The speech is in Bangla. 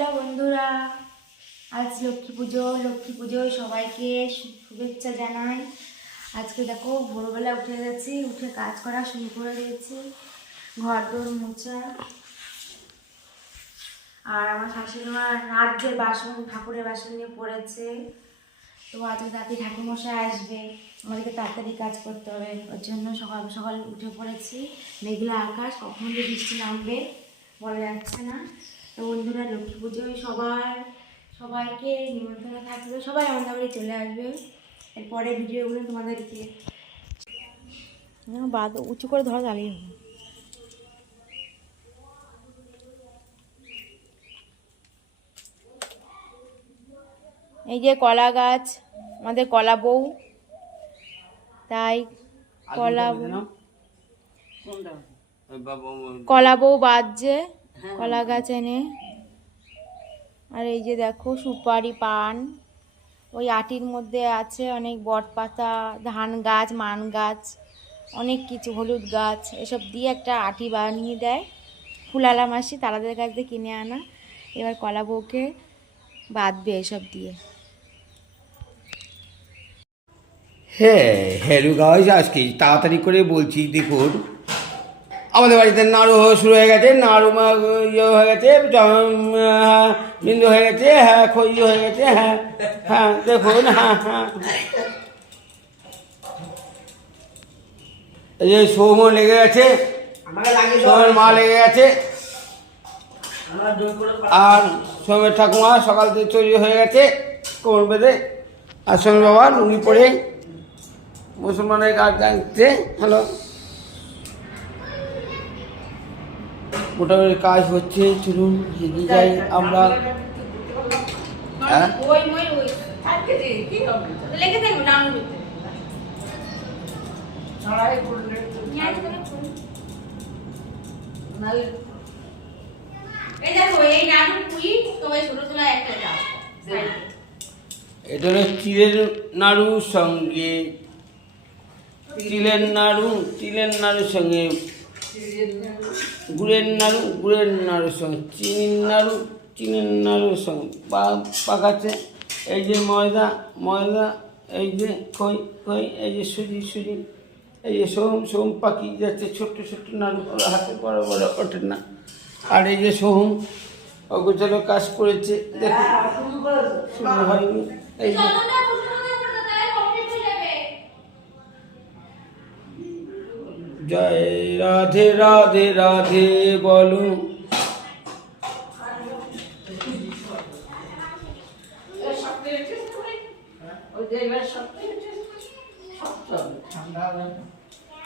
হ্যালো বন্ধুরা, আজ লক্ষ্মী পুজো সবাইকে শুভেচ্ছা জানাই। আজকে দেখো ভোরবেলা উঠে গেছি, উঠে কাজ করা শুরু করে দিয়েছি, ঘর দোর মোছা। আর আমার শাশুড়ি মা রাজ্যের বাসন, ঠাকুরের বাসন নিয়ে পড়েছে। তো আজকে রাতে ঠাকুরমশাই আসবে, আমাদেরকে তাড়াতাড়ি কাজ করতে হবে, ওর জন্য সকাল সকাল উঠে পড়েছি। মেঘলা আকাশ, কখন যে বৃষ্টি নামবে বলা যাচ্ছে না। তো বন্ধুরা, লক্ষ্মী পুজোয় সবাইকে নিমন্ত্রণ থাকবে, সবাই আমাদের বাড়ি চলে আসবে। এরপরে ভিডিওগুলো তোমাদেরকে বাদ উঁচু করে ধরা দাঁড়িয়ে হবে। এই যে কলা গাছ, আমাদের কলা বউ, তাই কলা বউ বাজছে কলা গাছ এনে। আর এই যে দেখো সুপারি, পান, ওই আটির মধ্যে আছে অনেক বট পাতা, ধান গাছ, মান গাছ, অনেক কিছু, হলুদ গাছ, এসব দিয়ে একটা আটি বানিয়ে দেয় ফুলালা মাসি, তারাদের কাছ দিয়ে কিনে আনা। এবার কলা বউকে বাঁধবে এসব দিয়ে। হ্যাঁ, হ্যালো গাইস, আজকে তাড়াতাড়ি করে বলছি। দেখুন, আমাদের বাড়িতে নাড়ু শুরু হয়ে গেছে, নাড়ু ইয়ে হয়ে গেছে, বিন্দু হয়ে গেছে, হ্যাঁ, খই হয়ে গেছে, হ্যাঁ হ্যাঁ, দেখুন, হ্যাঁ হ্যাঁ, এই যে সৌম লেগে গেছে, সৌমের মা লেগে গেছে, আর সৌমের ঠাকুমা সকাল থেকে তৈরি হয়ে গেছে কোমর বেঁধে, আর সৌমের বাবা লুঙ্গি পরে মুসলমানের গাছ জানতে। হ্যালো, মোটামুটি কাজ হচ্ছে, চলুন এগিয়ে যাই আমরা। হ্যাঁ, এটা হলো চিলের নাড়ুর সঙ্গে তিলের নাড়ুর সঙ্গে গুড়ের নাড়ুর সঙ্গে চিনির নাড়ুর সঙ্গে পাকাচ্ছে। এই যে ময়দা, এই যে খই, এই যে সুজি, এই যে সোহম পাকিয়ে যাচ্ছে, ছোট্ট নাড়ু, হাতে বড় ওঠে না। আর এই যে সোহম অগোছালো কাজ করেছে, দেখুন, শুরু হয়নি। এই যে জয় রাধে রাধে রাধে বলো। ঠান্ডা